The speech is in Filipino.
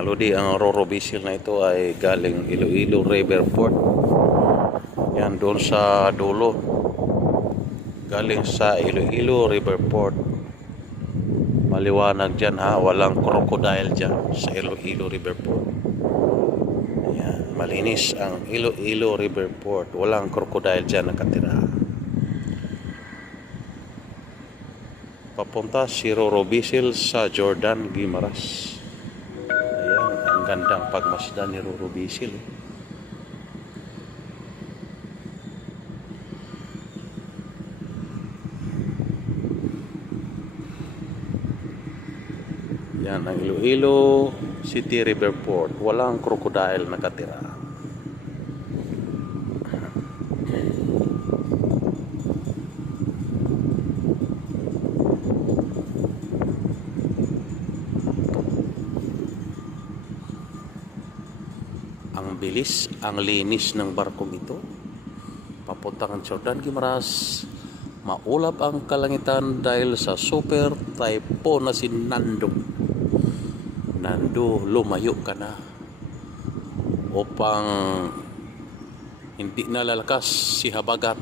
Mga lodi, ang Roro Bisil na ito ay galing Iloilo River Port. Yan doon sa dulo. Galing sa Iloilo River Port. Maliwanag dyan ha, walang crocodile dyan sa Iloilo River Port. Ayan, malinis ang Iloilo River Port. Walang crocodile dyan nakatira. Papunta si Roro Bisil sa Jordan Guimaras. Ayan, ang gandang pagmasdan ni Roro Bisil. Yan ang Iloilo City River Port. Walang crocodile nakatira. Ang bilis, ang linis ng barkong ito. Papuntang Jordan Guimaras. Maulap ang kalangitan dahil sa super typhoon na si Nando. Nando, lumayo ka na upang hindi na lalakas si habagat.